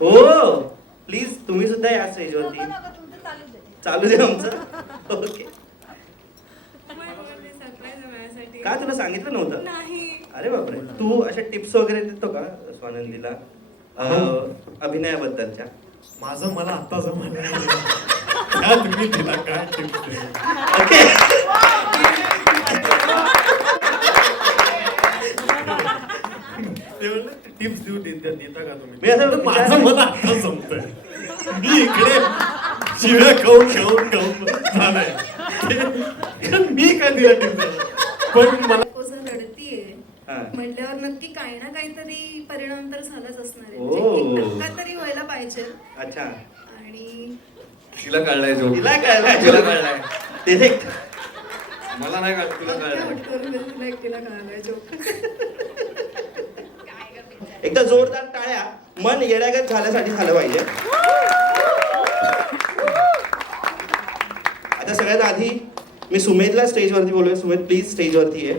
हो प्लीज तुम्ही सुद्धा या स्टेजवरती. चालू दे आमचं. ओके. का तुला सांगितलं नव्हतं? नाही. अरे बापरे. तू अशा टिप्स वगैरे देतो का स्वानंदीला अभिनयाबद्दलच्या? माझं मला आता जमलं काय तुम्ही तिला काय टिप्स ओके. टिप्स देता का तुम्ही? मी असं माझं मला आता जमतंय. मी इकडे शिव्या खाऊन झालाय. मी काय दिला टिप्स? पण मला रडतीये हा. म्हटल्यावर नक्की काही ना काहीतरी परिणाम तर झालाच असणार आहे. ओ. म्हणजे एक धक्का तरी व्हायला पाहिजे. अच्छा. आणि तिला कळलाय जो तिला कळलाय. तिला कळलाय. Direct. मला नाही कळत, तुला कळलाय. तुला एकटीला कळालाय जोक. एकदा जोरदार टाळ्या मन येड्यागत झाल्यासाठी झालं पाहिजे. आता सगळ्यात आधी मी सुमेधला स्टेजवरती बोलूया. सुमेध प्लीज स्टेजवरती ये.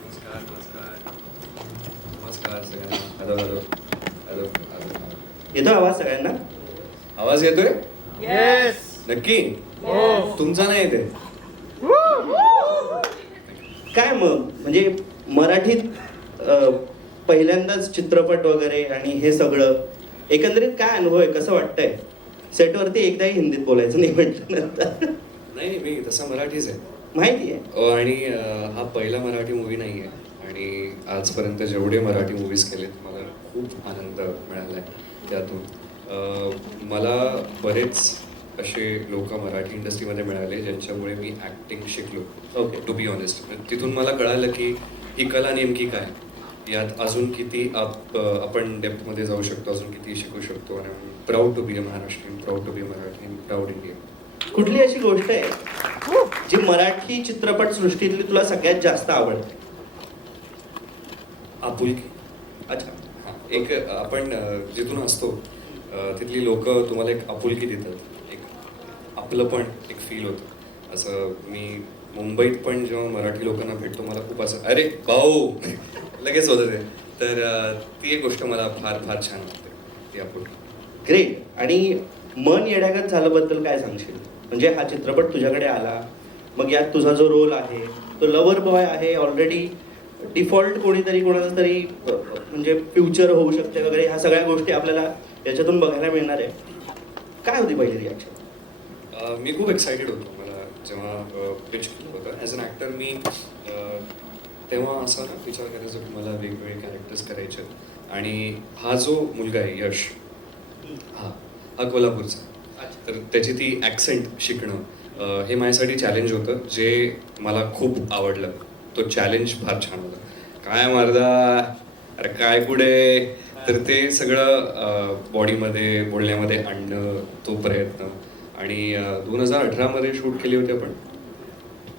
नमस्कार नमस्कार नमस्कार सगळ्यांना. Hello hello hello hello. येतो आवाज सगळ्यांना? आवाज येतोय? येस. नक्की? तुमचा नाही येते. काय मग म्हणजे मराठीत पहिल्यांदाच चित्रपट वगैरे आणि हे सगळं एकंदरीत काय अनुभव आहे? कसं वाटतंय? सेटवरती एकदाही हिंदीत बोलायचं नाही म्हटलं नंतर. नाही मी तसा मराठीच आहे. माहिती आहे. आणि हा पहिला मराठी मूवी नाही आहे. आणि आजपर्यंत जेवढे मराठी मूवीज केलेत मला खूप आनंद मिळाला आहे त्यातून. मला बरेच असे लोक मराठी इंडस्ट्रीमध्ये मिळाले ज्यांच्यामुळे मी ॲक्टिंग शिकलो. ओके. टू बी ऑनेस्ट तिथून मला कळालं की ही कला नेमकी काय, यात अजून किती आपण डेप्थमध्ये जाऊ शकतो, अजून किती शिकू शकतो. आणि proud to be a Maharashtrian, proud to be a Marathi, proud Indian. कुठली अशी गोष्ट आहे जी मराठी चित्रपट सृष्टीतली तुला सगळ्यात जास्त आवडते? आपुलकी. अच्छा. हां, एक आपण जिथून असतो तिथली लोक तुम्हाला एक आपुलकी देतात, एक आपलं पण एक फील होतं. असं मी मुंबईत पण जेव्हा मराठी लोकांना भेटतो मला खूप असं अरे भाऊ लगेच होतं ते. तर ती एक गोष्ट मला फार फार छान वाटते, ती आपुलकी. ग्रेट. आणि मन येड्यागत झाल्याबद्दल काय सांगशील? म्हणजे हा चित्रपट तुझ्याकडे आला, मग यात तुझा जो रोल आहे तो लवर बॉय आहे. ऑलरेडी डिफॉल्ट कोणीतरी कोणाचं तरी म्हणजे फ्युचर होऊ शकते वगैरे, ह्या सगळ्या गोष्टी आपल्याला याच्यातून बघायला मिळणार आहे. काय होती पहिली रिॲक्शन? मी खूप एक्सायटेड होतो. मला जेव्हा पिच केलं होतं ॲज अन ॲक्टर मी तेव्हा असा ना विचार करायचो की मला वेगवेगळे कॅरेक्टर्स करायचे. आणि हा जो मुलगा आहे यश, हा कोल्हापूरचा, तर त्याची ती ॲक्सेंट शिकणं हे माझ्यासाठी चॅलेंज होतं, जे मला खूप आवडलं. तो चॅलेंज फार छान होता. काय मर्दा, अरे काय पुढे, तर ते सगळं बॉडीमध्ये बोलण्यामध्ये आणणं, तो प्रयत्न. आणि 2018 शूट केली होती आपण.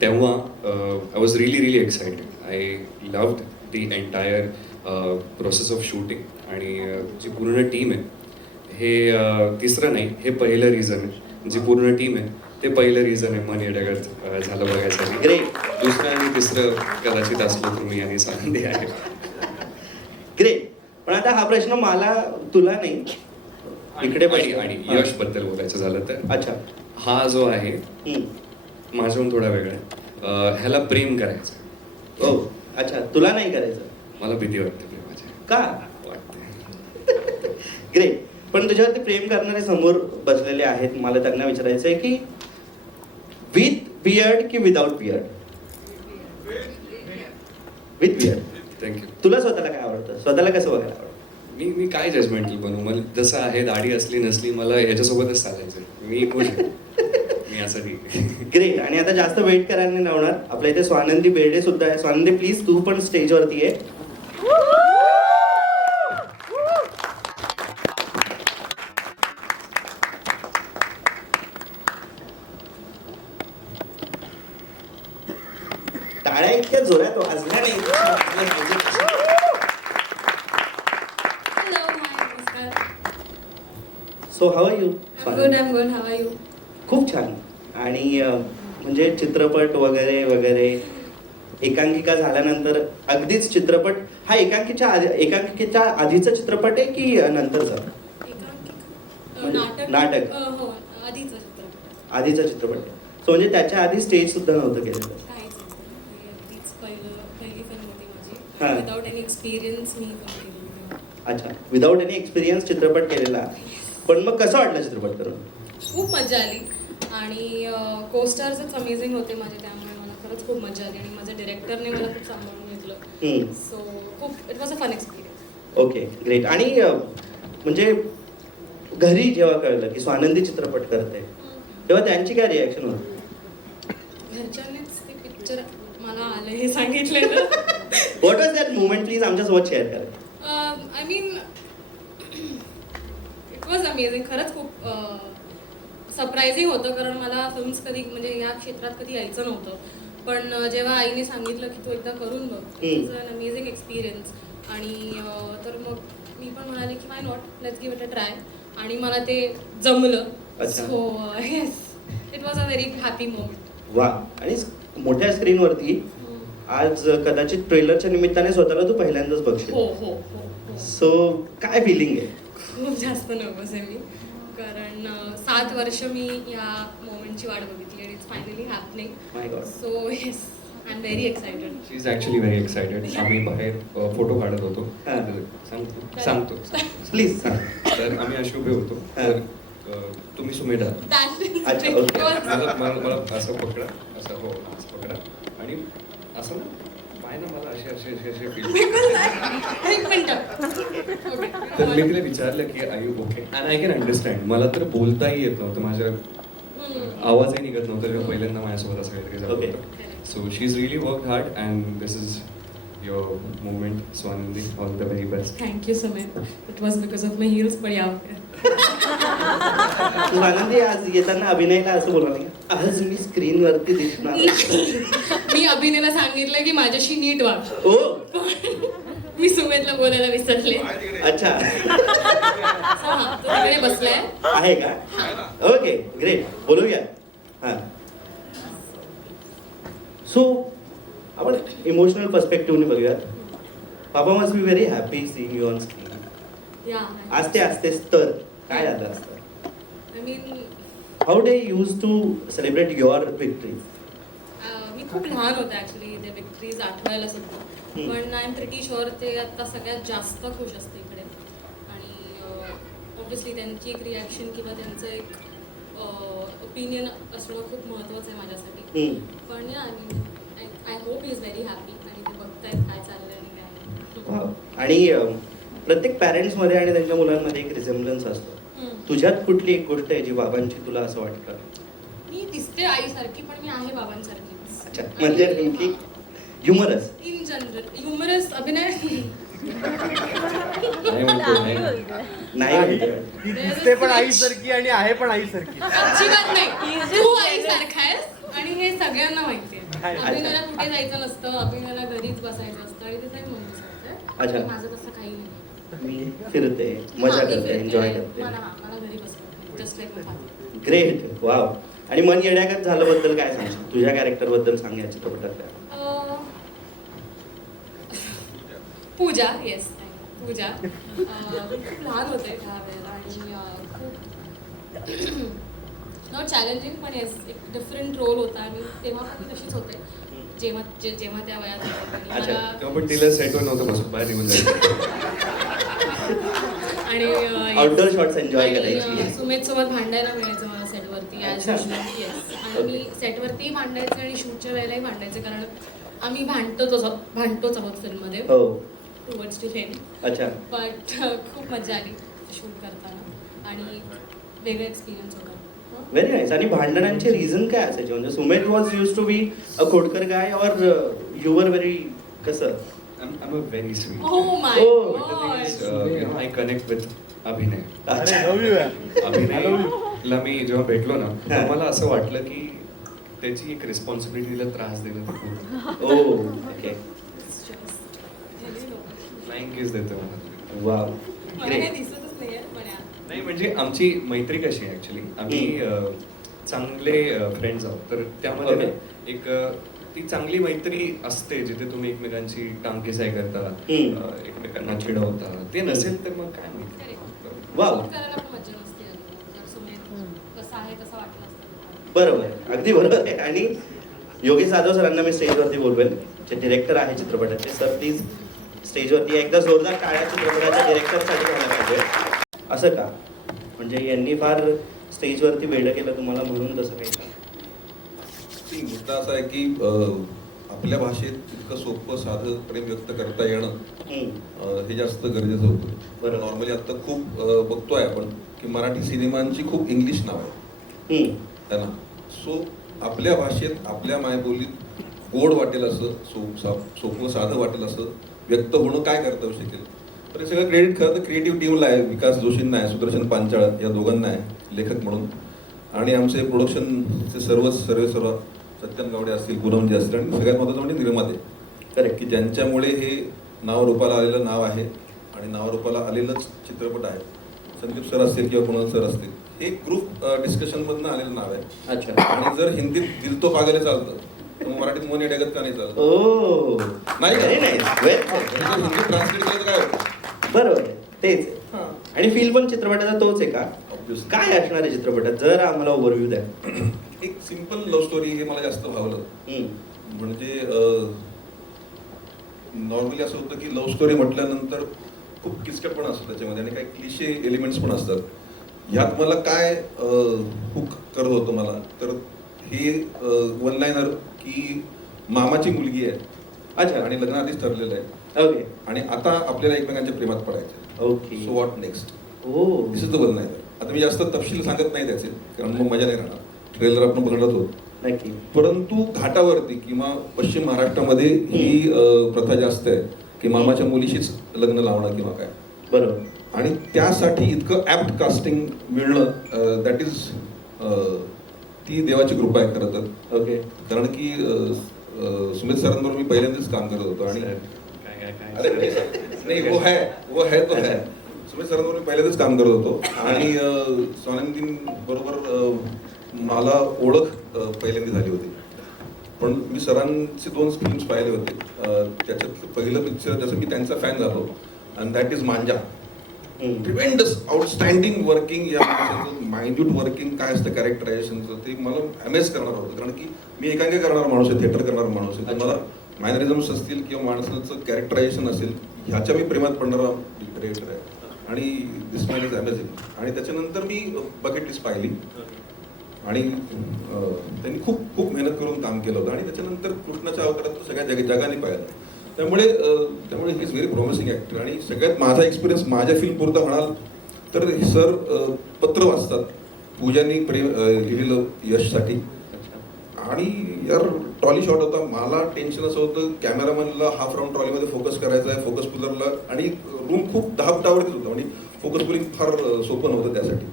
तेव्हा I was really excited. I loved the entire process of shooting. आणि जी पूर्ण टीम आहे, हे तिसरं नाही, हे पहिलं रिझन आहे. जी पूर्ण टीम आहे ते पहिलं रिझन आहे मन येड्यागत झालं बघायसाठी. ग्रेट. दुसरं आणि तिसरं कदाचित असलो तुम्ही आणि स्वानंदी आहे. ग्रेट. पण आता हा प्रश्न मला तुला नाही, इकडे आणि यश बद्दल बोलायचं झालं तर, अच्छा, हा जो आहे हम्म. माझ्याहून थोडा वेगळा आहे. ह्याला प्रेम करायचं. हो, अच्छा, तुला नाही करायचं? मला भीती वाटते प्रेमाची. का? वाटते. ग्रेट. पण तुझ्यावरती प्रेम करणारे समोर बसलेले आहेत, मला त्यांना विचारायचं आहे की विथ बियर्ड की without beard? With beard. Thank you. तुला स्वतःला काय आवडतं? स्वतःला कसं बघायला आवडतं? मी काय जजमेंटल बनू? मला जसं आहे, दाढी असली नसली मला ह्याच्यासोबतच चालायचं. मी खुश आहे. मी असं ठीक आहे. ग्रेट. आणि आता जास्त वेट करायला नाही लावणार. आपल्या इथे स्वानंदी बेर्डे सुद्धा आहे. स्वानंदी प्लीज तू पण स्टेजवरती आहे. टाळ्या इतक्या जोरात वाजल्या नाही. हॅलो, हाय, नमस्कार. So how are you? I'm good. How are you? खूप छान. आणि म्हणजे चित्रपट वगैरे वगैरे एकांकिका झाल्यानंतर अगदीच चित्रपट हा एकांकिकेच्या आधीचा चित्रपट आहे की नंतरचा? नाटक. हो आधीचा चित्रपट. आधीचा चित्रपट. सो म्हणजे त्याच्या आधी स्टेज सुद्धा नव्हतं केलेलं. काहीच नाही. अगदीच पहिली फिल्म होती हा. माझी. विदाउट एनी एक्सपिरियन्स मी film केली होती. अच्छा, विदाऊट एनी एक्सपिरियन्स चित्रपट केलेला. पण मग कसं वाटलं चित्रपट करून? खूप मजा आली आणि कोस्टार्सच अमेझिंग होते माझे, त्यामुळे मला खरंच खूप मजा आली आणि माझ्या डिरेक्टरने मला खूप सांभाळून घेतलं. सो खूप it was a fun experience. Okay, great. आणि म्हणजे घरी जेव्हा कळलं की स्वानंदी चित्रपट करते तेव्हा त्यांची काय रिॲक्शन होती? घरच्यांनीच ते पिक्चर मला आलं हे सांगितलेलं. What was that movement, please आमच्यासोबत शेअर करा. I mean it was amazing. खरंच खूप सरप्रायझिंग होतं, कारण मला फिल्म्स कधी म्हणजे या क्षेत्रात कधी यायचं नव्हतं. पण जेव्हा आईने सांगितलं की तू एकदा करून बघ, इट्स अन अमेझिंग एक्सपिरियन्स. आणि तर मग मी पण म्हणाले की why not, let's give it a try. आणि मला ते जमलं. अच्छा. So yes, it was a very happy moment. वा. आणि मोठ्या स्क्रीनवरती आज कदाचित ट्रेलरच्या निमित्ताने स्वतःला तू पहिल्यांदाच बघशील. हो हो हो. सो काय फिलिंग आहे? खूप जास्त नर्वस आहे मी, कारण 7 वर्ष मी या मोमेंटची वाट बघितली आणि it's finally happening. My God. So yes, I am very excited. She is actually very excited. आम्ही बाहेर फोटो काढत होतो. हा. सांगतो. प्लीज सांग. तर आम्ही अशा उभे होतो. हा. तर तुम्ही सुमेधा. अच्छा, ओके. मला असं पकडा, असं हो असं पकडा आणि असं ना पाय ना मला असे फील. एक मिनिट. तर मी तिला विचारलं की I you okay, and I can understand. मला तर बोलताही येत नव्हतं, माझ्या आवाजही निघत नव्हतं जेव्हा पहिल्यांदा माझ्यासोबत असं काहीतरी झालं Okay. होतं. So she is really work hard and this is your movement Swanandi. All the very best. Thank you so much. It was because of my hills, पण या स्वानंदी आज येताना अभिनयला असं बोलला नाही का, आज मी स्क्रीनवरती दिसणार. मी अभिनयला सांगितलं की माझ्याशी नीट वाग. ओ, मी सुमेधला बोलायला विसरले. अच्छा. हा, तो तिकडे बसलाय. आहे का? Okay, great. बोलूया. हां. सो आपण इमोशनल पर्स्पेक्टिव्हने बघूया. Papa must be very happy seeing you on screen. या असते असतेच तर काय झालं असतं? I mean how they use to celebrate your victory? मी खूप लहान होते ॲक्च्युली ते विक्ट्रीज आठवायला सुद्धा. पण आय एम प्रिटी शुअर ते आता सगळ्यात जास्त खुश असते इकडे. आणि ऑब्व्हियसली त्यांची एक रिॲक्शन किंवा त्यांचं एक ओपिनियन असणं खूप महत्त्वाचं आहे माझ्यासाठी. पण I mean I hope is very happy आणि ते बघतायत काय चाललंय आणि काय नाही. आणि प्रत्येक पॅरेंट्समध्ये आणि त्यांच्या मुलांमध्ये एक रिझेम्बलन्स असतो. तुझ्यात कुठली एक गोष्ट आहे जी बाबांची तुला असं वाटतं? मी दिसते आईसारखी, पण मी आहे बाबांसारखी. अच्छा, म्हणजे नेमकी ह्युमरस. इन जनरल ह्युमरस अभिनय. नाही म्हणतो, नाही. नाही म्हणते. ती दिसते पण आईसारखी आणि आहे पण आईसारखी. अजिबात नाही. तू आईसारखा आहेस आणि हे सगळ्यांना माहिती आहे. अभिनयाला कुठे जायचं नसतं, अभिनयाला घरीच बसायचं असतं आणि ते काही म्हणतो अच्छा. माझं तसं काही नाही. मी फिरते, मजा हा, मी करते, फिरते. एन्जॉय करते. मला घरी बसतो जस्ट लाईक माय फादर. ग्रेट. वाव. आणि मन येण्यागत झालं बद्दल काय सांगशील? तुझ्या कॅरेक्टर बद्दल सांग या चित्रपटातल्या. पूजा, येस पूजा. खूप लहान होते त्या वेळेला आणि खूप नॉट चॅलेंजिंग, पण येस एक डिफरंट रोल होता आणि तेव्हा पण मी तशीच होते जेव्हा त्या वयात होते. आणि अच्छा, मला तेव्हा पण तिला सेटवर नव्हतं बसून बाहेर निघून जायचं. आणि आउटडोर शॉट्स एन्जॉय करायची. सुमेध सोबत भांडायला मिळायचं मला सेटवरती. अच्छा. येस. आणि मी सेटवरती भांडायचे आणि शूटच्या वेळेलाही भांडायचे, कारण आम्ही भांडतोच आहोत फिल्ममध्ये हो. Towards to fame. अच्छा. बट खूप मजा आली शूट करताना आणि वेगळा एक्सपिरियन्स होता. Very nice. आणि भांडणांचे रिझन काय असायचे? म्हणजे Sumedh was use to be a खोडकर गाय और यू वर व्हेरी कसं? I'm a very sweet. Oh my Oh, But the thing is, God. I connect with अभिनय. अच्छा. Love you, man. अभिनयला मी जेव्हा भेटलो ना, हा. तेव्हा मला असं वाटलं की त्याची एक रिस्पॉन्सिबिलिटीला त्रास दिला तर ओ, ओके. फ्लाइंग किस देतो मला. वाव. मला काही ग्रेट. दिसतच नाहीये पण या. नाही म्हणजे आमची मैत्री कशी आहे ॲक्च्युली, आम्ही चांगले फ्रेंड्स आहोत. तर त्यामध्ये ना एक ती चांगली मैत्री असते जिथे तुम्ही एकमेकांची टांगकेसाई करता, एकमेकांना चिडवता. ते नसेल तर मग काय माहिती. वाव. Shoot करायला पण मज्जा नसते जर सुमेध कसा आहे तसा वाटला असतं. बरोबर आहे, अगदी बरोबर आहे. आणि योगेश जाधव सरांना मी स्टेजवरती बोलवेल, जे डिरेक्टर आहे चित्रपटाचे. सर प्लीज स्टेजवरती एकदा जोरदार टाळ्या चित्रपटाच्या डिरेक्टरसाठी करायला पाहिजे. असं का? म्हणजे यांनी फार स्टेजवरती वेळ केलं तुम्हाला म्हणून तसं काही का? मुद्दा असा आहे की आपल्या भाषेत इतकं सोपं साधं प्रेम व्यक्त करता येणं हे जास्त गरजेचं होतं. बरं. नॉर्मली आता खूप बघतोय आपण की मराठी सिनेमांची खूप इंग्लिश नाव आहे है ना. सो आपल्या भाषेत आपल्या मायबोलीत गोड वाटेल असं सोपं साधं वाटेल असं व्यक्त होणं काय कर्तव्य शकेल. तर हे सगळं क्रेडिट खरं तर क्रिएटिव्ह टीमला आहे. विकास जोशींना आहे, सुदर्शन पांचाळ या दोघांना आहे लेखक म्हणून. आणि आमचे प्रोडक्शनचे सर्व सत्यन गावडे असतील, पूनमजी असतील, आणि सगळ्यात महत्त्वाचं म्हणजे निर्माते करेक्ट की ज्यांच्यामुळे हे नाव रूपाला आलेलं नाव आहे आणि नाव रूपाला आलेलंच चित्रपट आहे. संदीप सर असतील किंवा कुणाल सर असतील, हे ग्रुप डिस्कशनमधनं आलेलं नाव आहे. अच्छा. आणि जर हिंदीत दिल तो पागले चालतं तर मग मराठीत मन येड्यागत का नाही चालतं? ओ नाही का? Very nice. Very जर nice. हिंदीत ट्रान्सलेट केलं तर काय होतं? बरोबर आहे, तेच आहे. हां. आणि फील पण चित्रपटाचा तोच आहे का? Obviously. काय असणार आहे चित्रपटात? जरा आम्हाला ओव्हरव्ह्यू द्या. एक सिम्पल लव्ह स्टोरी हे मला जास्त भावलं. म्हणजे नॉर्मली असं होतं की लव्ह स्टोरी म्हटल्यानंतर खूप किचकटपणा असतो त्याच्यामध्ये आणि काही क्लिशे एलिमेंट्स पण असतात. ह्यात मला काय हुक करत होतं मला, तर हे वन लाईनर की मामाची मुलगी आहे अच्छा. आणि लग्न आधीच ठरलेलं आहे ओके आणि आता आपल्याला एकमेकांच्या प्रेमात पडायचं. Okay. So what next, oh this is the one liner. आता मी जास्त तपशील सांगत नाही त्याचे, कारण मग मजा नाही राहणार. ट्रेलर आपण बघणार आहोत. नक्की. परंतु घाटावरती किंवा पश्चिम महाराष्ट्रामध्ये ही प्रथा जास्त आहे की मामाच्या मुलीशीच लग्न लावणं किंवा काय. बरोबर. आणि त्यासाठी इतकं ऍप्ट कास्टिंग मिळणं दॅट इज ती देवाची कृपा आहे खरं तर. ओके. कारण की सुमित सरांबरोबर मी पहिल्यांदाच काम करत होतो आणि अरे नाही वो है तो है. सुमित सरांबरोबर मी पहिल्यांदाच काम करत होतो आणि स्वानंदीन बरोबर मला ओळख पहिल्यांदा झाली होती. पण मी सरांचे 2 फिल्म्स पाहिले होते. त्याच्यात पहिलं पिक्चर जसं मी त्यांचा फॅन झालो आणि दॅट इज मांजा. ट्रिमेंडस आउटस्टँडिंग वर्किंग या माणसाचं मायन्यूट वर्किंग काय असतं कॅरेक्टरायझेशनचं ते मला अमेज करणार होतं. कारण की मी एकांकी करणार माणूस आहे, थिएटर करणार माणूस आहे. तर मला मॅनरिझम्स असतील किंवा माणसाचं कॅरेक्टरायझेशन असेल ह्याच्या मी प्रेमात पडणारा डिरेक्टर आहे. आणि दिस मॅन इज अमेझिंग. आणि त्याच्यानंतर मी बकेट लिस्ट पाहिली आणि त्यांनी खूप खूप मेहनत करून काम केलं होतं. आणि त्याच्यानंतर कृष्णाच्या अवतारात तो सगळ्या जगाने पाहिला. त्यामुळे he is very promising actor. आणि सगळ्यात माझा एक्सपिरियन्स माझ्या फिल्म पुरता म्हणाल तर सर पत्र वाचतात. पूजानी लिहिलेलं यशसाठी. आणि यार ट्रॉली शॉट होता. मला टेन्शन असं होतं कॅमेरामॅनला हाफ राऊंड ट्रॉलीमध्ये फोकस करायचा आहे, फोकस पुलरला, आणि रूम खूप दहापटावरतीच होतं आणि फोकस पुलिंग फार सोपं नव्हतं त्यासाठी.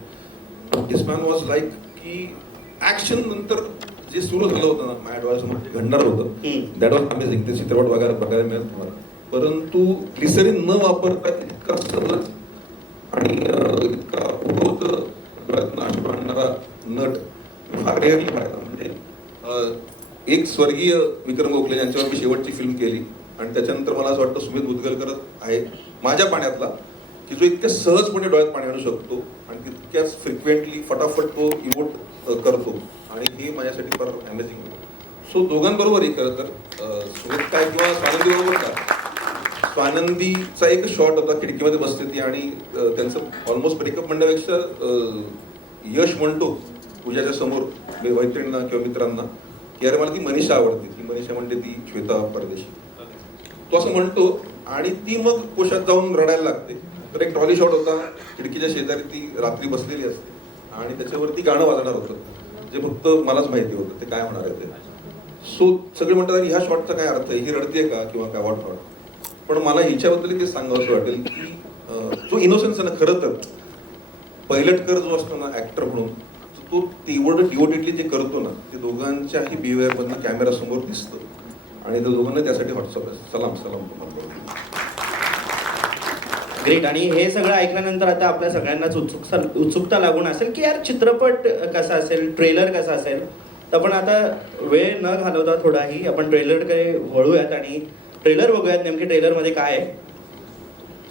दिस मॅन वॉज लाईक की ॲक्शन नंतर जे सुरू झालं होतं ना माझ्या डोळ्यासमोर घडणार होतं दॅट वॉज अमेझिंग. ते चित्रपट बघायला मिळेल तुम्हाला. परंतु ग्लिसरीन न वापरता इतका सहज आणि इतका उपरोक्त डोळ्यात नाश पाडणारा नट फार रेअरली पाहिला. म्हणजे एक स्वर्गीय विक्रम गोखले यांच्यावर मी शेवटची फिल्म केली आणि त्याच्यानंतर मला असं वाटतं सुमित मुदगलकर आहे माझ्या पाण्यातला की जो इतक्या सहजपणे डोळ्यात पाणी आणू शकतो आणि तितक्याच फ्रिक्वेंटली फटाफट तो इमोट करतो. आणि हे माझ्यासाठी फार अमेझिंग होतं. सो दोघांबरोबरही खरं तर सुमित काय किंवा स्वानंदी बरोबर का स्वानंदीचा एक शॉट होता खिडकीमध्ये बसली ती आणि त्यांचं ऑलमोस्ट ब्रेकअप म्हणण्यापेक्षा यश म्हणतो पूजाच्या समोर मैत्रिणींना किंवा मित्रांना की अरे मला ती मनीषा आवडते. ती मनीषा म्हणजे ती श्वेता परदेशी. तो असं म्हणतो आणि ती मग कोशात जाऊन रडायला लागते. तर एक ट्रॉली शॉट होता. खिडकीच्या शेजारी ती रात्री बसलेली असते आणि त्याच्यावरती गाणं वाजणार होतं जे फक्त मलाच माहिती होतं ते काय होणार आहे ते. सो सगळे म्हणतात ह्या शॉटचा काय अर्थ आहे, ही रडते का किंवा काय वॉट नॉट. पण मला हिच्याबद्दल ते सांगावं असं वाटेल की जो इनोसेन्स आहे ना खरं तर पैलटकर जो असतो ना ऍक्टर म्हणून तो तेवढं डिवोटेडली जे करतो ना ते दोघांच्याही बिहेवियरमधनं कॅमेरा समोर दिसतं आणि त्या दोघांना त्यासाठी व्हॉट्सअप आहे. सलाम सलाम तुम्हाला. ग्रेट. आणि हे सगळं ऐकल्यानंतर आता आपल्या सगळ्यांनाच उत्सुकता लागून असेल की यार चित्रपट कसा असेल, ट्रेलर कसा असेल. तर आपण आता वेळ न घालवता थोडाही आपण ट्रेलरकडे वळूयात आणि ट्रेलर बघूयात नेमके ट्रेलरमध्ये काय आहे.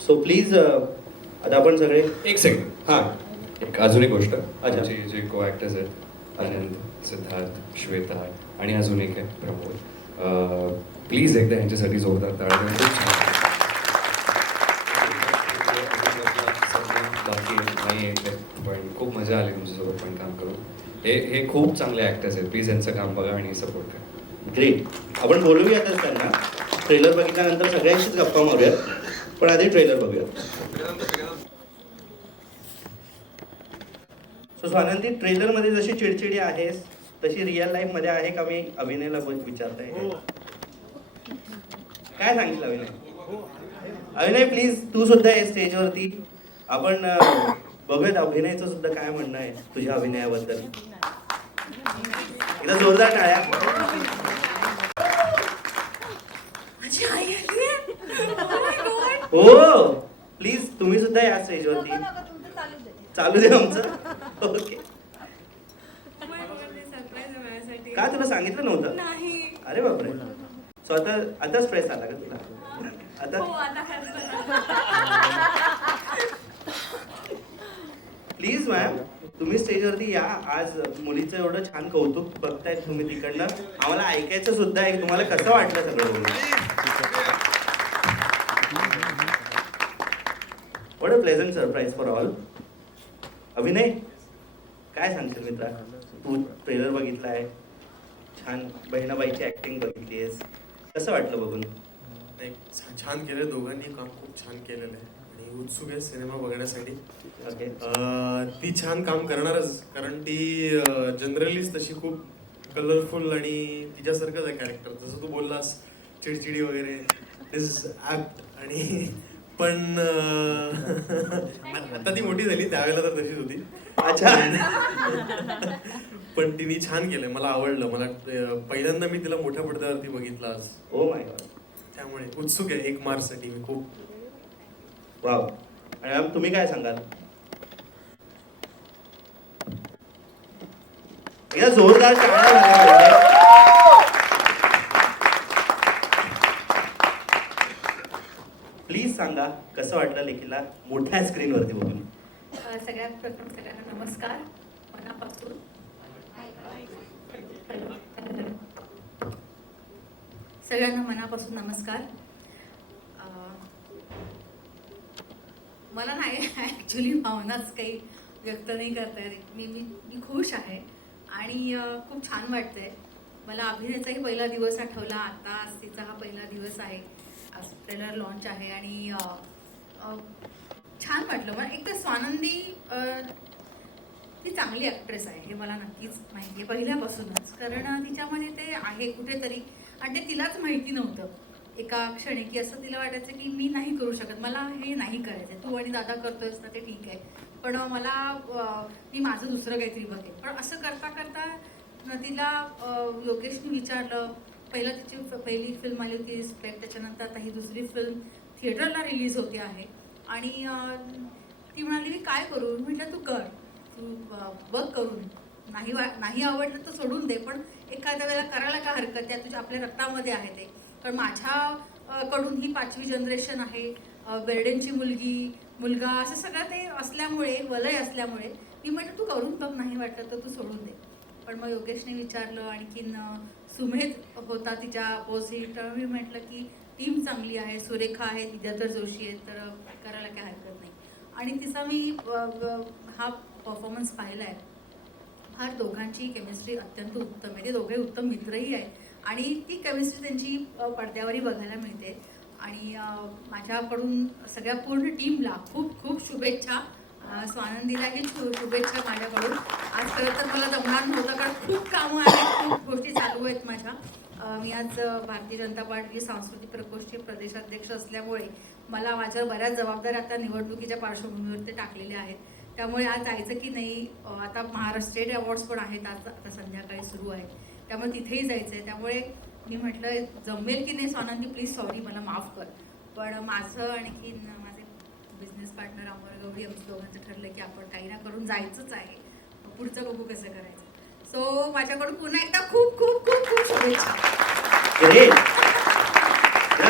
सो प्लीज आता आपण सगळे एक सेकंड. हां एक अजून एक गोष्ट. अच्छा. आमचे जे को ॲक्टर्स आहेत आनंद, सिद्धार्थ, श्वेता आणि अजून एक आहे प्रमोद. प्लीज एकदा यांच्यासाठी जोरदार टाळ्या. खूप छान. बाकी नाही आहे पण खूप मजा आली तुमच्यासोबत पण काम करून. हे खूप चांगले ॲक्टर्स आहेत. प्लीज यांचं काम बघा आणि सपोर्ट करा. ग्रेट. आपण बोलूयातच त्यांना. ट्रेलर बघितल्यानंतर सगळ्यांशीच गप्पा मारूयात, पण आधी ट्रेलर बघूयात. सो स्वानंदी, ट्रेलरमध्ये जशी चिडचिडी आहेस तशी रिअल लाईफ मध्ये आहे का? मी अभिनयला विचारताय. काय सांगितलं अभिनय? अभिनय प्लीज तू सुद्धा आहे स्टेजवरती. आपण बघूयात अभिनयचं सुद्धा काय म्हणणं आहे तुझ्या अभिनयाबद्दल. एकदा जोरदार टाळ्या. माझी आई आली आहे. Oh my God. हो प्लीज तुम्ही सुद्धा या स्टेजवरती. चालू दे आमचं. ओके. Oh my God, हे surprise आहे माझ्यासाठी. का तुला सांगितलं नव्हतं? नाही. अरे बापरे. सो आता स्ट्रेस आला का तुला? हो, आता आता काय प्लीज मॅम तुम्ही स्टेजवरती या. आज मुलीचं एवढं छान कौतुक बघतायत तुम्ही तिकडनं. आम्हाला ऐकायचं सुद्धा आहे. तुम्हाला कसं वाटलं सगळं बघून? What a pleasant surprise for all. अभिनय काय सांगशील मित्रा? तू ट्रेलर बघितलाय, छान बहिणाबाईची ऍक्टिंग बघितली आहेस, कसं वाटलं बघून? नाही, छान केलं. दोघांनी काम खूप छान केलेलं आहे आणि उत्सुक आहे सिनेमा बघण्यासाठी. ओके. ती छान काम करणारच, कारण ती जनरलीच तशी खूप कलरफुल आणि तिच्यासारखंच आहे कॅरेक्टर. जसं तू बोललास चिडचिडी वगैरे इज ॲप्ट. आणि पण आता ती मोठी झाली, त्यावेळेला तर तशीच होती. अच्छा. पण तिने छान केलंय. मला आवडलं. मला पहिल्यांदा मी तिला मोठ्या पडद्यावरती बघितलं आज. Oh my God. त्यामुळे उत्सुक आहे 1 मार्चसाठी मी खूप. वाव. आणि मॅम तुम्ही काय सांगाल? एकदा जोरदार टाळ्या झाल्या पाहिजे. प्लीज सांगा कसं वाटलं लेखीला मोठ्या स्क्रीनवरती बघून? सगळ्यात प्रथम सगळ्यांना नमस्कार मनापासून. सगळ्यांना मनापासून नमस्कार. मला नाही ॲक्च्युली भावनाच काही व्यक्त नाही करता येत. मी खुश आहे आणि खूप छान वाटतंय. मला अभिनयाचाही पहिला दिवस आठवला. आता तिचा हा पहिला दिवस आहे. आज ट्रेलर लॉन्च आहे आणि छान वाटलं. मला एक तर स्वानंदी ती चांगली ॲक्ट्रेस आहे हे मला नक्कीच माहिती आहे पहिल्यापासूनच, कारण तिच्यामध्ये ते आहे कुठेतरी आणि ते तिलाच माहिती नव्हतं एका क्षणी की असं तिला वाटायचं की मी नाही करू शकत, मला हे नाही करायचं. तू आणि दादा करतोयस ना ते ठीक आहे, पण मला मी माझं दुसरं काहीतरी बघेन. पण असं करता करता तिला योगेशने विचारलं. तिची पहिली फिल्म आली होती रिस्पेक्ट, त्याच्यानंतर आता ही दुसरी फिल्म थिएटरला रिलीज होते आहे आणि ती म्हणाली मी काय करू. म्हटलं तू कर, तू बघ करून. नाही आवडलं तर सोडून दे, पण एखाद्या वेळेला करायला काय हरकत आहे. तुझ्या आपल्या रक्तामध्ये आहे ते. कारण माझ्याकडून ही 5वी जनरेशन आहे. बेर्डेंची मुलगा असं सगळं ते असल्यामुळे वलय असल्यामुळे मी म्हटलं तू करून बघ, नाही वाटलं तर तू सोडून दे. पण मग योगेशने विचारलं. आणखीन सुमेध होता तिच्या अपोजिट. मी म्हटलं की टीम चांगली आहे, सुरेखा आहे, विद्याधर जोशी आहे, तर करायला काय हरकत नाही. आणि तिचा मी हा परफॉर्मन्स पाहिला आहे. फार दोघांची केमिस्ट्री अत्यंत उत्तम आहे. ते दोघे उत्तम मित्रही आहेत आणि ती केमिस्ट्री त्यांची पडद्यावरही बघायला मिळते. आणि माझ्याकडून सगळ्या पूर्ण टीमला खूप खूप शुभेच्छा. स्वानंदीलाही शुभेच्छा माझ्याकडून. आज खरं तर मला जमणार नव्हतं कारण खूप कामं आहेत, खूप गोष्टी चालू आहेत माझ्या. मी आज भारतीय जनता पार्टी सांस्कृतिक प्रकोष्ठचे प्रदेशाध्यक्ष असल्यामुळे मला माझ्यावर बऱ्याच जबाबदाऱ्या आता निवडणुकीच्या पार्श्वभूमीवर ते टाकलेल्या आहेत. त्यामुळे आज जायचं की नाही. आता महाराष्ट्र स्टेट अवॉर्ड्स पण आहेत आज, आता संध्याकाळी सुरू आहे, त्यामुळे तिथेही जायचं आहे. त्यामुळे मी म्हटलं जमेल की नाही स्वानंदी प्लीज सॉरी मला माफ कर. पण माझं आणखीन माझे बिझनेस पार्टनर अमर गौरी आमचं दोघांचं ठरलं की आपण काही ना करून जायचंच आहे, मग पुढचं बघू कसं करायचं. सो माझ्याकडून पुन्हा एकदा खूप खूप खूप खूप शुभेच्छा. ग्रेट.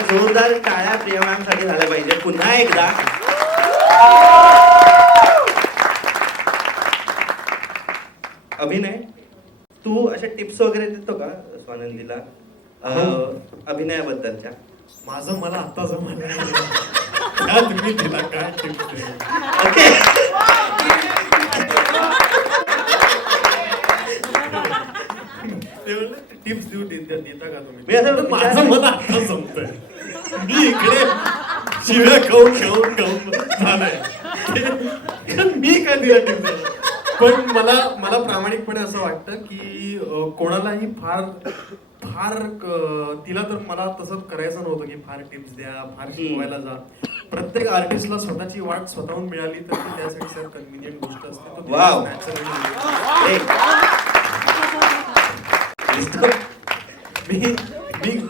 जोरदार टाळ्या प्रिया मॅम साठी झाल्या पाहिजे पुन्हा एकदा. अभिनय, तू अशा टिप्स वगैरे देतो का स्वानंदीला अभिनयाबद्दलच्या? माझं मला आता जमलं काय तुम्ही तिला काय tips द्याल? ओके. टिप्स देता का तुम्ही? मी असं तर माझं मला आता जमतंय. मी इकडे शिव्या खाऊन झालंय. मी काय दिला टिप्स? पण मला प्रामाणिकपणे असं वाटतं की कोणालाही फार तिला तर मला तसं करायचं नव्हतं की फार टिप्स द्या, फार शिकवायला जा. प्रत्येक आर्टिस्टला स्वतःची वाट स्वतःहून मिळाली तर ती त्यासाठी सर कन्व्हिनियंट गोष्ट असते. तो Wow. naturally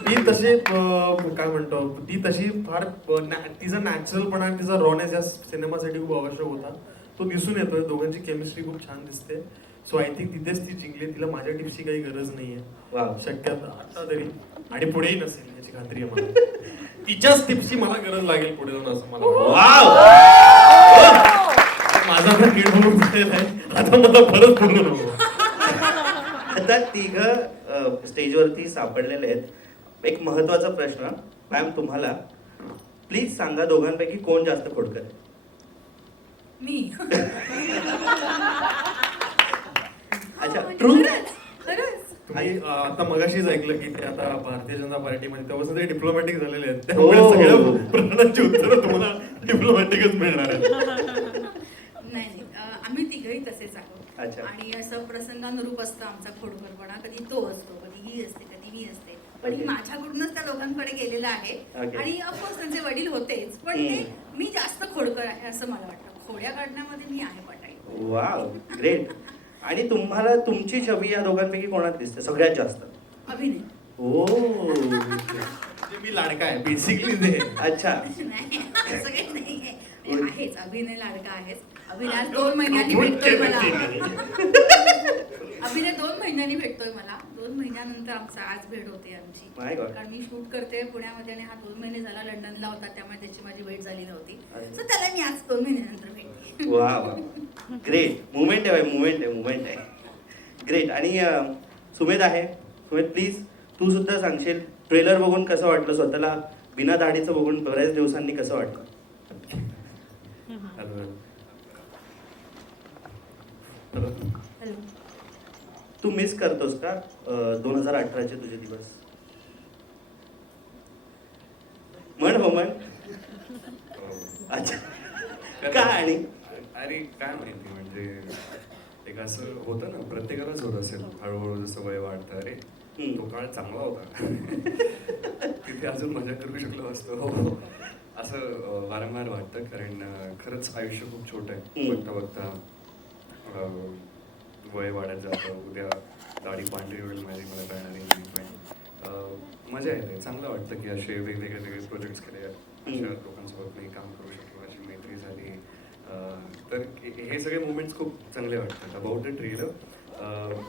मी तसे काय म्हणतो, ती तशी फार तिचा नॅचरलपणा आणि तिचा रॉनेस या सिनेमासाठी खूप आवश्यक होता. तो दिसून येतोय. दोघांची केमिस्ट्री खूप छान दिसते. सो आय थिंक तिथेच ती जिंकली. तिला माझ्या टिप्सची काही गरज नाहीये. Wow. शक्यता आता तरी आणि पुढेही नसेल याची खात्री आहे मला. तिच्याच टिप्सची मला गरज लागेल पुढे जाऊन असं मला वाटतं. वाव. माझा तर किड बघून झालेला आहे. आता मला परत बोलू नको. आता तिघं स्टेजवरती सापडलेले आहेत. एक महत्वाचा प्रश्न मॅम तुम्हाला, प्लीज सांगा दोघांपैकी कोण जास्त खोडकर आहे? मी अच्छा, ट्रू. खरंच तुम्ही आता मगाशीच ऐकलं की ते आता भारतीय जनता पार्टीमध्ये तेव्हा ते डिप्लोमॅटिक झालेले आहेत. त्यामुळे हो. सगळ्या प्रश्नांची उत्तरं तुम्हाला डिप्लोमॅटिकच मिळणार आहेत. नाही आम्ही तिघही तसेच आहोत. अच्छा. आणि असं प्रसंगानुरूप असतं आमचा खोडकरपणा. कधी तो असतो, कधी ही असते, कधी मी असते. पण ही माझ्याकडूनच त्या लोकांकडे गेलेलं आहे. Okay. आणि ऑफकोर्स त्यांचे वडील होतेच, पण ते मी जास्त खोडकर आहे असं मला वाटतं. खोड्या काढण्यामध्ये मी आहे पटाई. Wow, great. आणि तुम्हाला तुमची छबी या दोघांपैकी कोणात दिसते सगळ्यात जास्त? अभिनय. ओ. म्हणजे मी लाडका आहे बेसिकली ते. अच्छा. नाही असं काही नाहीये. आहेच अभिनय लाडका आहेच. अभिनय आज 2 महिन्यांनी भेटतोय मला. अभिनय 2 महिन्यांनी भेटतोय मला. 2 महिन्यानंतर आज भेट होते आमची. My God. कारण मी शूट करते पुण्यामध्ये आणि हा 2 महिने झाला लंडनला होता, त्यामुळे त्याची माझी भेट झाली नव्हती. अरे. सो त्याला मी आज 2 महिन्यानंतर भेटते. वा वा, ग्रेट. मुवमेंट आहे. ग्रेट. आणि सुमेध आहे. सुमेध, प्लीज तू सुद्धा सांगशील ट्रेलर बघून कसं वाटलं, स्वतःला बिना दाढीचं बघून बऱ्याच दिवसांनी कसं वाटलं? हॅलो. तू मिस करतोस का 2018चे तुझे दिवस? म्हण. अच्छा, का? आणि अरे काय माहिती, म्हणजे एक असं होतं ना, प्रत्येकालाच होत असेल हळूहळू जसं वय वाढतं. अरे तो काळ चांगला होता. तिथे अजून मजा करू शकलो असतो असं वारंवार वाटतं. कारण खरंच आयुष्य खूप छोटं आहे. बघता वय वाढत जातं. उद्या दाढी पांढरी होईल माझी, मला कळणारी नाही. पण मजा येते. चांगलं वाटतं की असे वेगवेगळे प्रोजेक्ट्स केले, अशा लोकांसोबत मी काम करू शकलो, अशी मैत्री झाली. तर हे सगळे मुवमेंट्स खूप चांगले वाटतात. About the trailer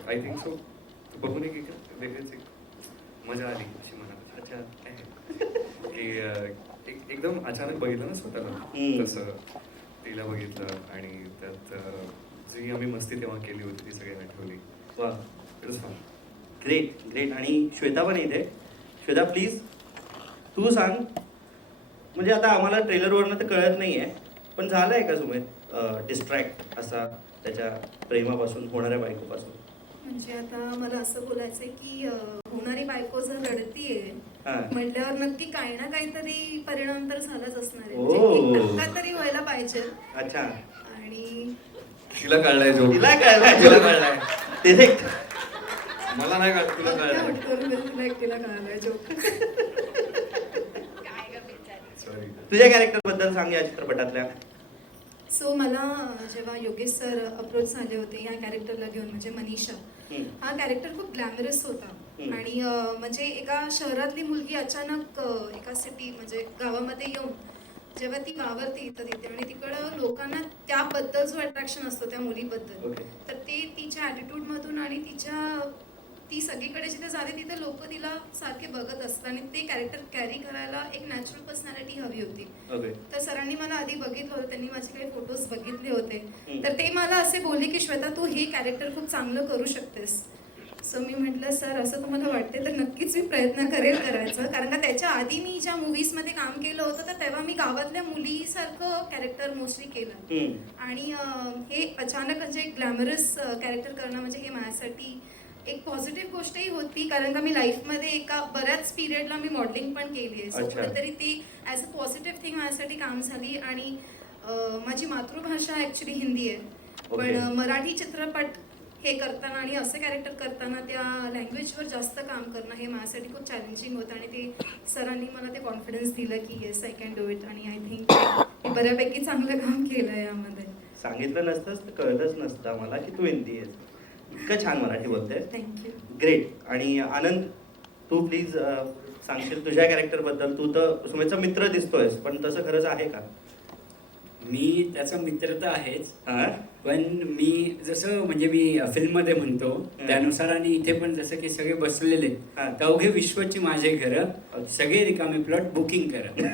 I think so बघून एक वेगळीच एक मजा आली अशी मनात. अच्छा की एकदम अचानक बघितलं ना स्वतःला, तसं तिला बघितलं आणि त्यात जी आम्ही मस्ती तेव्हा केली होती ती सगळी आठवली. वा, इट वॉज फन. ग्रेट. आणि श्वेता पण इथे. श्वेता, प्लीज तू सांग. म्हणजे आता आम्हाला ट्रेलरवरनं तर कळत नाहीये, पण झालंय का सुमेध डिस्ट्रॅक्ट असा त्याच्या प्रेमापासून, होणाऱ्या बायकोपासून? म्हणजे आता मला असं बोलायचंय की होणारी बायको जर रडतीये हा. म्हटल्यावर नक्की काही ना काहीतरी परिणाम तर झालाच असणार आहे. ओ. म्हणजे एक धक्का तरी व्हायला पाहिजे. अच्छा, आणि तिला कळलाय जो, तिला कळलाय. तिला कळलाय. तिथे मला नाही कळत, तुला त्या कळलाय. करून दे, तुला एकटीला कळालाय जोक. सॉरी. तुझ्या कॅरेक्टर बद्दल सांग या चित्रपटातल्या. सो मला जेव्हा योगेश सर अप्रोच झाले होते या कॅरेक्टरला घेऊन, म्हणजे मनीषा, हा कॅरेक्टर खूप ग्लॅमरस होता. आणि म्हणजे एका शहरातली मुलगी अचानक एका सिटी म्हणजे गावामध्ये येऊन जेव्हा ती वावरते इथं तिथे आणि तिकडं लोकांना त्याबद्दल जो अट्रॅक्शन असतो त्या मुलीबद्दल, ओके. तर ते तिच्या ॲटिट्यूडमधून आणि ती सगळीकडे जिथे जाते तिथे लोक तिला सारखे बघत असतात आणि ते कॅरेक्टर कॅरी करायला एक नॅचरल पर्सनॅलिटी हवी होती. ओके. तर सरांनी मला आधी बघितलं होतं, त्यांनी माझे काही फोटोज बघितले होते, हम्म. तर ते मला असे बोलले की श्वेता तू हे कॅरेक्टर खूप चांगलं करू शकतेस. सो मी म्हटलं सर असं तुम्हाला वाटते तर नक्कीच मी प्रयत्न करेल करायचं, कारण का त्याच्या आधी मी ज्या मूवीजमध्ये काम केलं होतं तर तेव्हा मी गावातल्या मुलीसारखं कॅरेक्टर मोस्टली केलं हम्म. आणि हे अचानक म्हणजे एक ग्लॅमरस कॅरेक्टर करणं म्हणजे हे माझ्यासाठी एक पॉझिटिव्ह गोष्टही होती, कारण का मी लाईफमध्ये एका बऱ्याच पिरियडला मी मॉडेलिंग पण केली आहे. सो अच्छा. कुठेतरी ती ॲज अ पॉझिटिव्ह थिंग माझ्यासाठी काम झाली आणि माझी मातृभाषा ॲक्च्युली हिंदी आहे, पण ओके. मराठी चित्रपट हे करताना आणि असं कॅरेक्टर करताना त्या लँग्वेजवर जास्त काम करणं हे माझ्यासाठी खूप चॅलेंजिंग होतं आणि ते सरांनी मला ते कॉन्फिडन्स दिलं की yes I can do it आणि आय थिंक मी बऱ्यापैकी चांगलं काम केलं आहे यामध्ये. सांगितलं नसतंच तर कळलंच नसतं मला की तू हिंदी आहेस. इतकं छान मराठी बोलतेस. थँक्यू. ग्रेट. आणि आनंद, तू प्लीज सांगशील तुझ्या कॅरेक्टरबद्दल. तू तर सुमेचा मित्र दिसतोयस, पण तसं खरंच आहे का? मी त्याचा मित्र तर आहेच, हा? पण मी जसं म्हणजे मी फिल्ममध्ये म्हणतो त्यानुसार आणि इथे पण जसं की सगळे बसलेले हा. अवघे विश्वची माझे घर, सगळे रिकामे प्लॉट बुकिंग करा.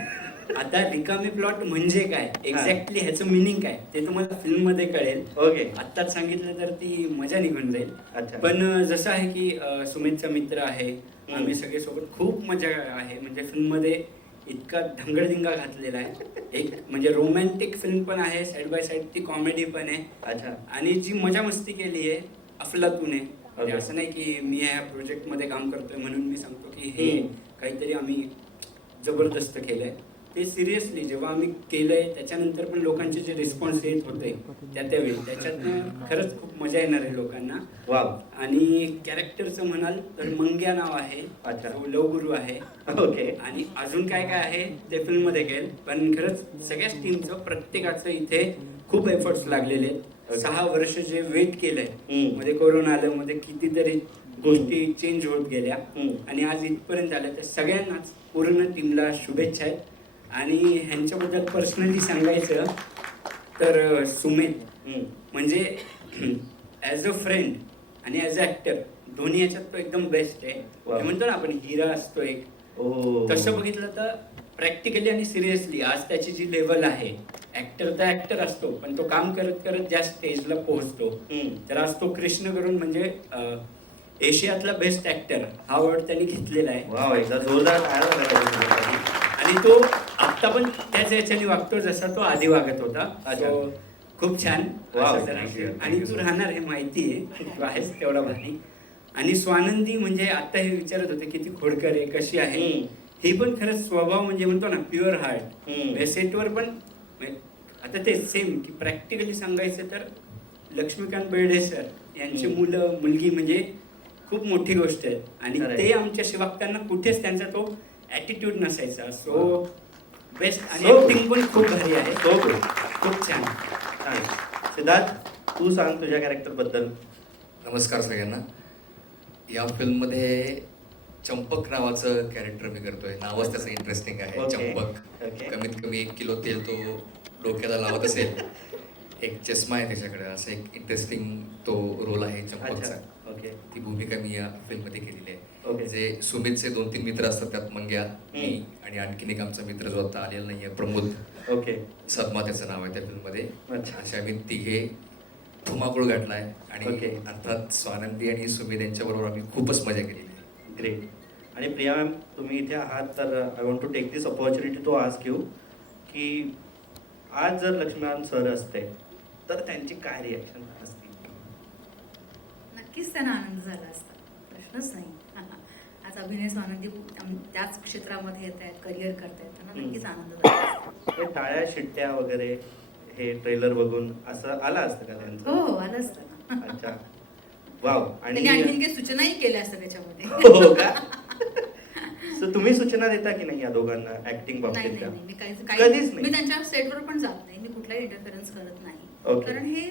आता रिकामी प्लॉट म्हणजे काय, एक्झॅक्टली ह्याचं मिनिंग काय ते तुम्हाला फिल्ममध्ये कळेल. ओके. आत्ताच सांगितलं तर ती मजा निघून जाईल. अच्छा. पण जसं आहे की सुमितचा मित्र आहे, आम्ही सगळे सोबत खूप मजा आहे. म्हणजे फिल्ममध्ये इतका धंगडधिंगा घातलेला आहे. एक म्हणजे रोमॅन्टिक फिल्म पण आहे, साईड बाय साईड ती कॉमेडी पण आहे. अच्छा. आणि जी मजा मस्ती केली आहे अफलातून आहे. म्हणजे Okay. असं नाही की मी ह्या प्रोजेक्टमध्ये काम करतोय म्हणून मी सांगतो की हे काहीतरी आम्ही जबरदस्त केलंय. ते सिरियसली जेव्हा आम्ही केलंय त्याच्यानंतर पण लोकांचे जे रिस्पॉन्स येत होते त्यावेळी त्याच्यातनं खरंच खूप मजा येणार आहे लोकांना. वाव. आणि कॅरेक्टरचं म्हणाल तर मंग्या नाव आहे, अच्छा. जो लवगुरू आहे. ओके. आणि अजून काय काय आहे ते फिल्ममध्ये घेईल. पण खरंच सगळ्याच टीमचं प्रत्येकाचं इथे खूप एफर्ट्स लागलेले आहेत. 6 वर्ष जे वेट केलंय, मध्ये कोरोना आलं, मध्ये कितीतरी गोष्टी चेंज होत गेल्या आणि आज इथपर्यंत आल्या. तर सगळ्यांनाच पूर्ण टीमला शुभेच्छा आहेत. आणि ह्यांच्याबद्दल पर्सनली सांगायचं तर सुमित म्हणजे ॲज अ फ्रेंड आणि ॲज अ ॲक्टर दोन्ही याच्यात तो एकदम बेस्ट आहे. वा. म्हणतो ना आपण हिरा असतो एक, ओ. तसं बघितलं तर प्रॅक्टिकली आणि सिरियसली आज त्याची जी लेवल आहे, ऍक्टर तर ऍक्टर असतो पण तो काम करत करत ज्या स्टेजला पोहोचतो, तर आज तो कृष्ण करून म्हणजे एशियातला बेस्ट ऍक्टर हा अवॉर्ड त्यांनी घेतलेला आहे. वाव, एकदा जोरदार टाळ्या वाजवायला पाहिजे. आणि तो आत्ता पण त्याच याच्याने वागतो जसा तो आधी वागत होता. अच्छा. So, खूप छान. Wow, असं जरा. thank you. आणि तू राहणार हे माहिती आहे, तू आहेस तेवढा भारी. आणि स्वानंदी म्हणजे आता हे विचारत होते किती खोडकर आहे, कशी आहे. हे पण खरंच स्वभाव म्हणजे म्हणतो ना प्युअर हार्ट. सेटवर पण आता ते सेम की प्रॅक्टिकली सांगायचं तर लक्ष्मीकांत बेर्डे सर यांची मुलं मुलगी म्हणजे खूप मोठी गोष्ट आहे. आणि खरंय. ते आमच्याशी वागताना कुठेच त्यांचा तो ॲटिट्यूड नसायचा. So best. आणि So ऍक्टिंग पण खूप भारी आहे. So good. खूप छान. छान. सिद्धार्थ, तू सांग तुझ्या कॅरेक्टर बद्दल. नमस्कार सगळ्यांना. या फिल्ममध्ये चंपक नावाचं कॅरेक्टर मी करतोय. नावच त्याचं इंटरेस्टिंग आहे. Okay. चंपक. Okay. कमीत कमी 1 किलो तेल तो डोक्याला लावत असेल. एक चष्मा आहे त्याच्याकडे. असं एक इंटरेस्टिंग तो रोल आहे चंपकचा. अच्छा. ओके. ती भूमिका मी या फिल्ममध्ये केलेली आहे. ओके. जे सुमितचे 2-3 मित्र असतात त्यात मंग्या, मी आणि आणखीन एक आमचा मित्र जो आता आलेला नाहीये, प्रमोद. ओके. सदमा त्याचं नाव आहे त्या फिल्ममध्ये. अच्छा. अशा आम्ही तिघे धुमाकूळ घातलाय. आणि ओके. अर्थात स्वानंदी आणि सुमित यांच्याबरोबर आम्ही खूपच मजा केलेली आहे. ग्रेट. आणि प्रिया मॅम, तुम्ही इथे आहात तर I want to take this opportunity to ask you की आज जर लक्ष्मीकांत सर असते तर त्यांची काय रिॲक्शन असते? नक्कीच त्यांना आनंद झाला असता, प्रश्नच नाही. आज अभिनय स्वानंदी त्याच क्षेत्रामध्ये येत आहेत, करिअर करतायत, त्यांना नक्कीच आनंद झाला असता. हे टाळ्या शिट्ट्या वगैरे हे ट्रेलर बघून असं आलं असतं का त्यांचं? हो हो, आलं असतं ना. अच्छा. वाव. त्यांनी आणि आणखी काही सूचनाही केल्या असतात त्याच्यामध्ये. हो का? So, तुम्ही सूचना देता की नाही या दोघांना ऍक्टिंग नाही बाबतीत? नाही का नाही, मी कधीच काही नाही? मी त्यांच्या सेटवर पण जात नाही, मी कुठलाही इंटरफेरन्स करत नाही. Okay. कारण हे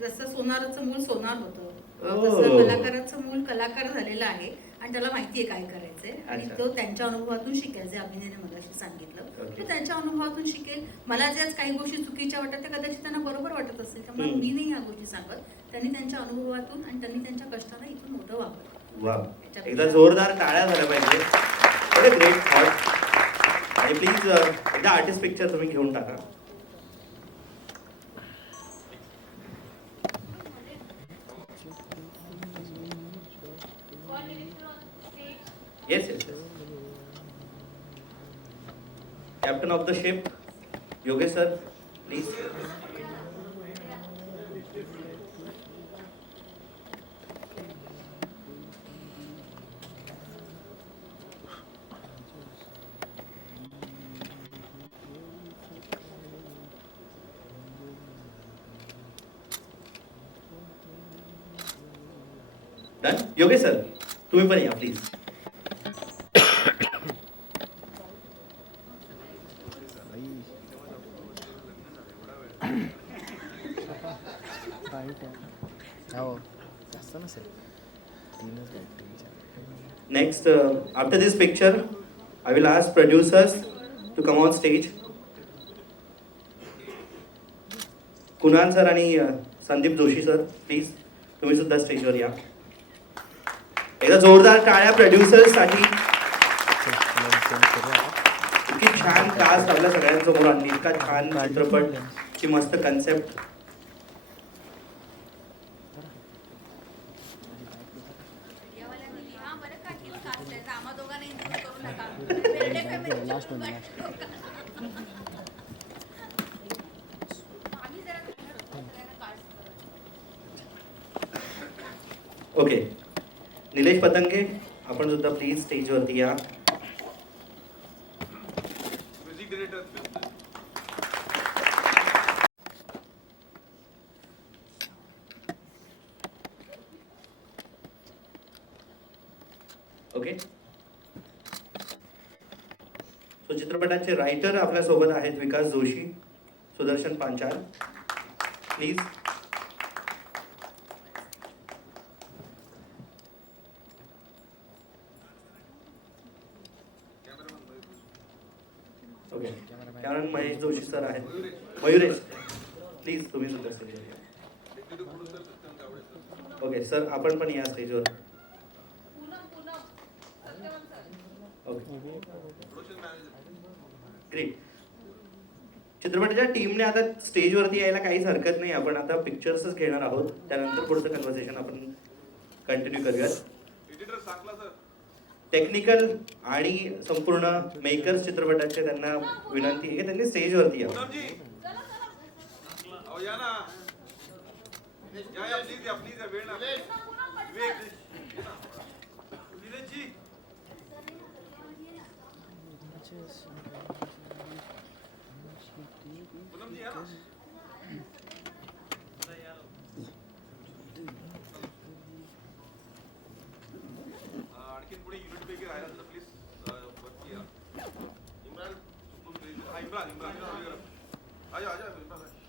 जसं सोनाराचं मूल सोनार होतं, Oh. तसं कलाकाराचं मूल कलाकार झालेलं आहे आणि त्याला माहिती आहे काय करायचंय आणि अच्छा. तो त्यांच्या अनुभवातून शिकेल, जे अभिनयने मगाशी सांगितलं Okay. तो त्यांच्या अनुभवातून शिकेल. मला ज्याच काही गोष्टी चुकीच्या वाटतात त्या कदाचित त्यांना बरोबर वाटत असेल, त्यामुळे हम्म. मी नाही ह्या गोष्टी सांगत. त्यांनी त्यांच्या अनुभवातून आणि त्यांनी त्यांच्या कष्टाला इथून मोठं वापर. वा, एकदा जोरदार टाळ्या झाल्या पाहिजे. Great thought. आणि प्लीज एकदा आर्टिस्ट पिक्चर तुम्ही घेऊन टाका. Yes yes yes. Captain of the ship Yogesh sir please. Done. Yogesh sir तुम्ही पण या please. Next, after this picture, I will ask producers to come on stage. Kunal sir आणि संदीप जोशी सर प्लीज तुम्ही सुद्धा स्टेजवर या. एकदा जोरदार टाळ्या प्रोड्युसर्स साठी. इतकी छान कास्ट आपल्या सगळ्यांसमोर आणली, इतका छान चित्रपट ची मस्त कन्सेप्ट. ओके, निलेश पतंगे आपण सुद्धा प्लीज स्टेजवरती या. ओके, सो चित्रपटाचे रायटर आपल्या सोबत आहेत विकास जोशी, सुदर्शन पांचाल प्लीज. ओके, कारण महेश जोशी सर आहेत. मयुरेश प्लीज तुम्ही सुद्धा स्टेजवर या. ओके सर आपण पण या स्टेजवर. Okay great. चित्रपटाच्या टीमने आता स्टेजवरती यायला काहीच हरकत नाही. आपण आता पिक्चर्सच घेणार आहोत, त्यानंतर पुढचं कन्व्हर्सेशन आपण कंटिन्यू करूयात. टेक्निकल आणि संपूर्ण मेकर्स चित्रपटाचे त्यांना विनंती आहे की त्यांनी स्टेजवरती यावं.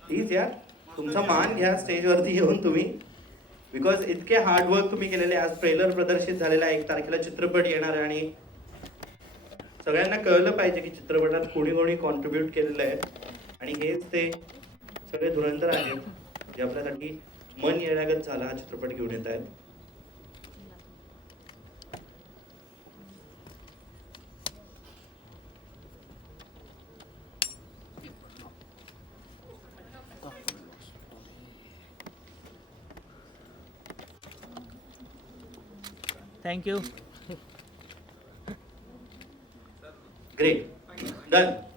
प्लीज या, तुमचा मान घ्या स्टेजवरती येऊन तुम्ही. बिकॉज इतके हार्डवर्क तुम्ही केलेले. आज ट्रेलर प्रदर्शित झालेला, 1 तारखेला चित्रपट येणार आहे आणि सगळ्यांना कळलं पाहिजे की चित्रपटात कोणी कोणी कॉन्ट्रीब्यूट केलेलं आहे. आणि हेच ते सगळे धुरंधर आहेत जे आपल्यासाठी मन येण्यागत झाला हा चित्रपट घेऊन येत आहेत. Thank you. Great. Done.